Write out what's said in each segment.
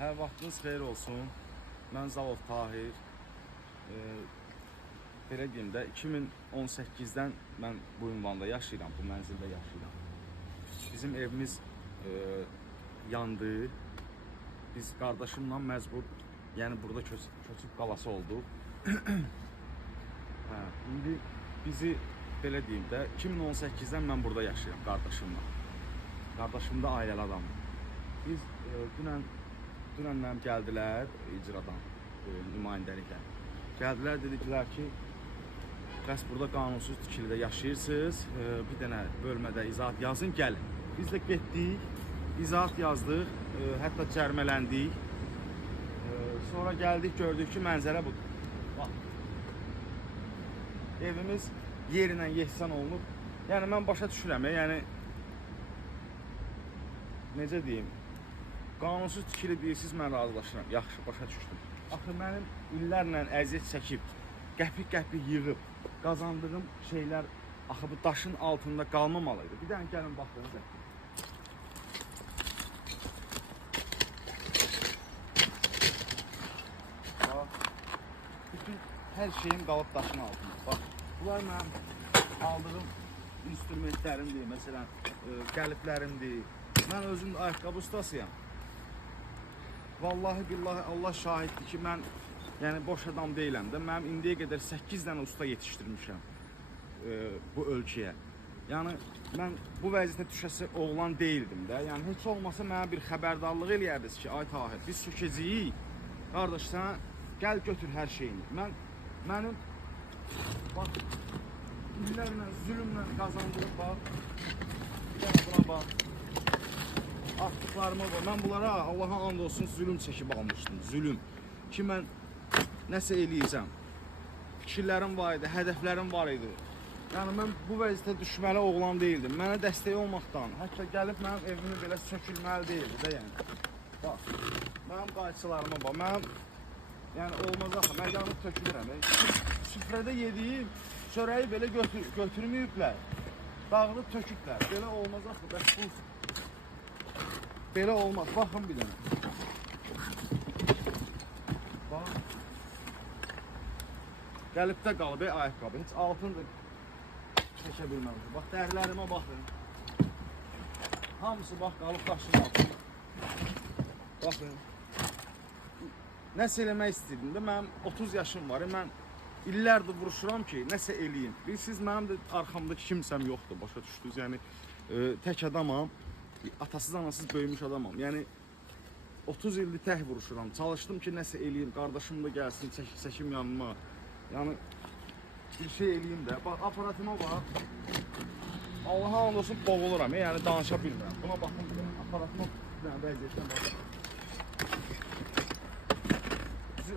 Hər vaxtınız xeyir olsun. Mən Zavod Tahir. Belə deyim də 2018-dən mən bu ünvanda yaşayıram, bu mənzildə yaşayıram. Bizim evimiz yandı. Biz qardaşımla məcbur, yəni burada köçüb qalası olduq. İndi bizi belə deyim də 2018-dən mən burada yaşayıram qardaşımla. Qardaşım da ailəli adamdır. Biz dünən gəldilər icradan, nümayəndəliklər. Gəldilər, dediklər ki, bəs burada qanunsuz tikilidə yaşayırsınız, bir dənə bölmədə izahat yazın, gəlin. Biz də getdik, izahat yazdıq, hətta cərmələndik. Sonra gəldik, gördük ki, mənzərə budur. Bax, evimiz yerindən yehsan olunub. Yəni, mən başa düşürəm, yəni, necə deyim, qanunsuz tikili deyirsiniz, mən razılaşıram, yaxşı, başa düşdüm. Axı, mənim illərlə əziyyət çəkib, qəpik-qəpik yığıb, qazandığım şeylər, axı, bu daşın altında qalmamalıydı. Bir dənə gəlin, baxdığınız əkdir. Bütün hər şeyim qalıb daşın altında. Bax, bunlar mənim aldığım instrumentlərimdir, məsələn, qəliblərimdir. Mən özüm ayaqqabı ustasıyam. Vallahi billahi Allah şahiddir ki, mən yəni boş adam deyiləm də. Mənim indiyə qədər 8 dənə usta yetişdirmişəm bu ölkəyə. Yəni mən bu vəziyyətə düşəsi oğlan deyildim də. Yəni heç olmasa mənə bir xəbərdarlıq eləyərdiniz ki, ay Tahir, biz sökəcəyik. Qardaş, sən gəl götür hər şeyini. Mənim bax, illərlə, zülümlə qazandığım bax, bir dənə buna bax. Atdıqlarıma var. Mən bunlara Allaha and olsun zülüm çəkib almışdım. Zülüm. Ki mən nəsə eləyəcəm. Fikirlərim var idi, hədəflərim var idi. Yəni mən bu vəziyyətə düşməli oğlan deyildim. Mənə dəstək olmaqdan, hətta gəlib mənim evimi belə sökülməli deyildi də yəni. Bax, mənim qayçılarıma bax. Mənim, yəni olmaz axı, mən yanıb tökülürəm. Süfrədə yediyim çörəyi belə götürməyiblər. Dağılıb töküblər. Belə olmaz axı, bəs bu belə olmaz. Baxın bir dənə. Bax. Qəlibdə qalıb ayaqqabı. Heç altını da çəkə bilməmişəm. Bax, dərilərimə baxın. Hamısı bax, qalıb daşın altında. Baxın. Nəsə eləmək istəyirdim də, mənim 30 yaşım var. Mən illərdir vuruşuram ki, nəsə eləyim. Bilirsiniz, mənim də arxamda kimsəm yoxdur, başa düşdünüz. Yəni, tək adamam. Atasız, anasız böyümüş adamam. Yəni 30 ildir tək vuruşuram. Çalışdım ki, nəsə eləyim. Qardaşım da gəlsin, çəkim yanıma. Yəni bir şey eləyim də. Bax, aparatıma bax. Allaha and olsun boğuluram. Yəni danışa bilmirəm. Buna baxın bir dənə. Aparatıma bir dənə vəziyyətdən baxın.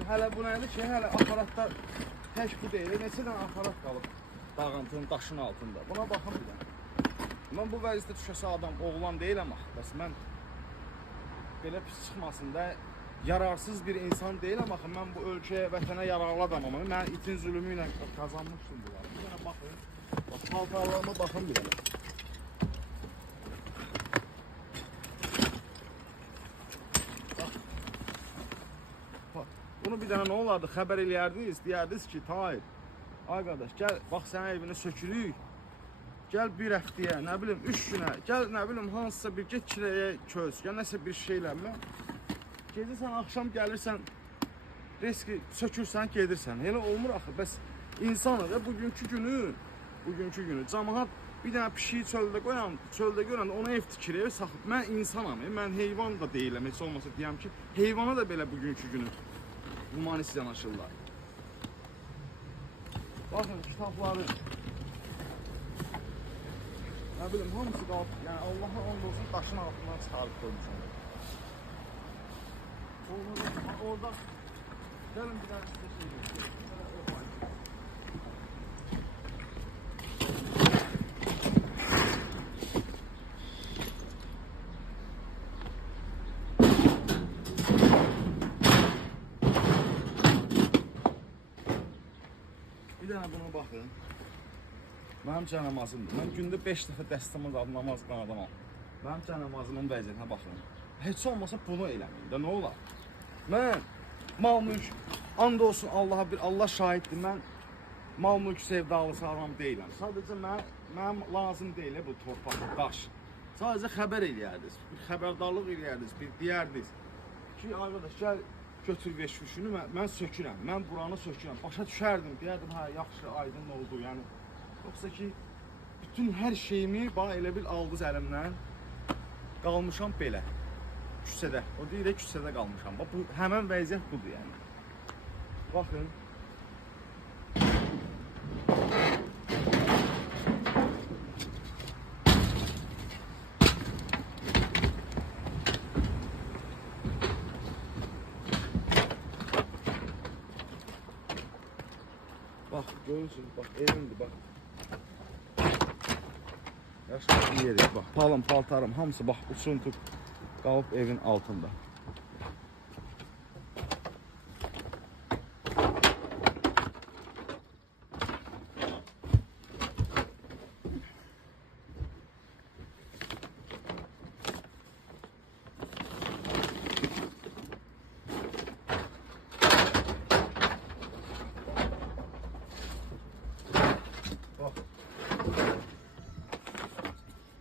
Hələ bu nədir ki, hələ aparatlar tək bu deyil. Neçə dənə aparat qalıb dağıntının daşın altında. Buna baxın bir dənə. Mən bu vəziyyətə düşəsə adam, oğlan deyiləm axı. Bəs mən belə pis çıxmasın da, yararsız bir insan deyiləm axı. Mən bu ölkəyə, vətənə yararlı adamam. Mən itin zülümü ilə qazanmışdım bunları. Bir dənə baxın. Bax, paltarlarıma baxın bir dənə. Bax, bunu bir dənə nə olardı? Xəbər eləyərdiniz, deyərdiniz ki, Tahir, ay qardaş, gəl, bax, sənin evini sökülük. Gəl bir həftəyə, nə bilim, 3 günə, gəl, nə bilim, hansısa bir get kirəyə köz, gəl, nəsə bir şeylərlə. Gedirsən, axşam gəlirsən, riski sökürsən, gedirsən. Elə olmur axı, bəs insanı, bugünkü günü, cəmaat bir dənə pişiyi çöldə görən, ona ev tikirəyə saxıb. Mən insanam, mən heyvan da deyiləm, heç olmasa deyəm ki, heyvana da belə bugünkü günü humanist yanaşırlar. Baxın, kitabları. Nə bilim, hamısı qalıb, yəni Allaha and olsun daşın altından çıxarıb koymuşam. Orada, gəlin bir dənə sizə şey deyim. Bir dənə buna baxın. Mənim cənamazımdır. Mən gündə 5 dəfə dəstəmaz namaz qılan adamam. Mənim cənamazımın vəziyyətinə baxın. heç olmasa bunu eləməyin də, nə olar? Mən mal mülk, and olsun Allaha, bir Allah şahiddir, mən mal mülk sevdalısı adam deyiləm. Sadəcə mənim lazım deyil bu torpaq, daş. Sadəcə xəbər eləyərdiniz, bir xəbərdarlıq eləyərdiniz, bir deyərdiniz ki, arkadaş, gəl götür veşvüşünü, mən sökürəm, mən buranı sökürəm. Başa düşərdim, deyərdim, hə, yaxşı, aydın oldu, yəni. Yoxsa ki, bütün hər şeyimi, bax, elə bil aldınız əlimdən, qalmışam belə, küçədə. O deyil, küçədə qalmışam. Bax, bu, həmən vəziyyət budur, yəni. Baxın. Bak görürsünüz, bak evindir, bak. Yaşlı yeri, bak palım, paltarım, hamısı bak uçuntup qalıb evin altında.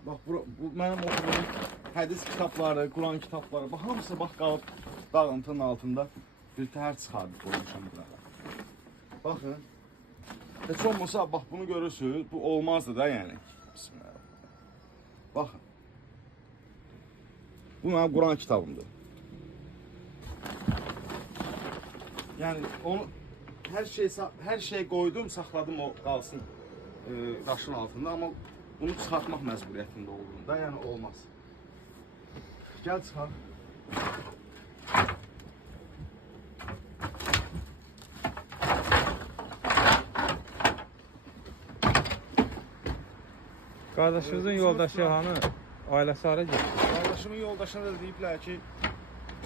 Bak bu mənim oxuduğum hədis kitabları, Quran kitabları, bak hamısı bak qalıb dağıntının altında bir təhər çıxardı qoymuşam burada. Baxın. Heç olmasa bak bunu görürsünüz, bu olmazdı da yəni. Bismillah. Baxın. Bu mənim Quran kitabımdır. Yəni onu hər şey qoydum, saxladım o qalsın daşın altında, amma bunu çıxartmaq məcburiyyətində olduğunda, yəni olmaz. Gəl çıxar. Qardaşınızın yoldaşı hanı? Ailəsi hara getdi? Qardaşımın yoldaşına da deyiblər ki,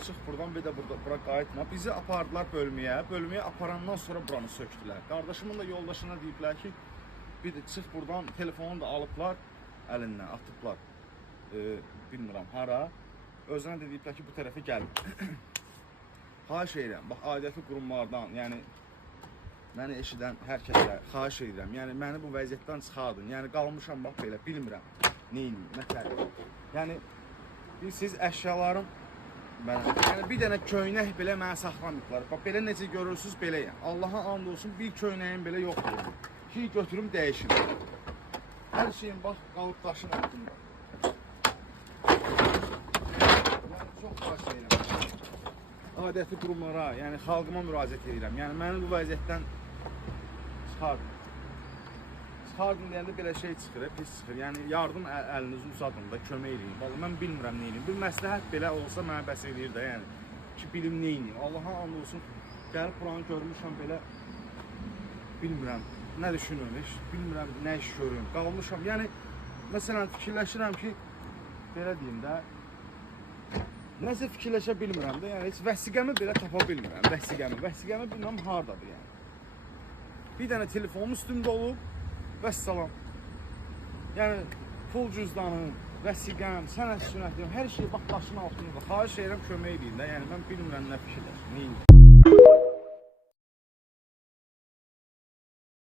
çıx buradan, bir də bura qayıtma. Bizi apardılar bölməyə. Bölməyə aparandan sonra buranı söktülər. Qardaşımın da yoldaşına deyiblər ki, bir də çıx buradan, telefonu da alıblar, əlindən atıblar. Bilmirəm hara. Özünə də deyiblər ki, bu tərəfə gəlmir. Xahiş edirəm, bax, aidiyyəti qurumlardan, yəni məni eşidən hər kəslə xahiş edirəm. Yəni məni bu vəziyyətdən çıxardın. Yəni qalmışam bax belə, bilmirəm neyini, nətəri. Yəni siz əşyalarım yəni bir dənə köynək belə mənə saxlamayıblar. Bax belə necə görürsünüz beləyəm. Allaha and olsun, bir köynəyim belə yoxdur. Ki götürüm dəyişim. Hər şeyin bax qalıb daşın altında. Yəni çox xahiş edirəm. Adəti qurumlara, yəni xalqıma müraciət edirəm. Yəni məni bu vəziyyətdən çıxardın. Çıxardın deyəndə belə şey çıxır, pis çıxır. Yəni yardım əlinizi uzadın da, kömək eləyin. Vallahi mən bilmirəm nə edeyim. Bir məsləhət belə olsa mənə bəs eləyir də, yəni ki bilim nə edeyim. Allaha and olsun. Gəlib buranı görmüşəm belə, bilmirəm nə düşünürüm, heç bilmirəm nə iş görürüm. Qalmışam. Yəni məsələn fikirləşirəm ki, belə deyim də, nəsə fikirləşə bilmirəm də, yəni heç vəsiqəmi belə tapa bilmirəm. Vəsiqəmi bilmirəm hardadır yəni. Bir dənə telefonum üstümdə olub, vəssalam. Yəni pul cüzdanım, vəsiqəm, sənəd sünətim, hər şey bax daşın altında. Xahiş edirəm kömək edin də. Yəni mən bilmirəm nə fikirləşim, nə edin.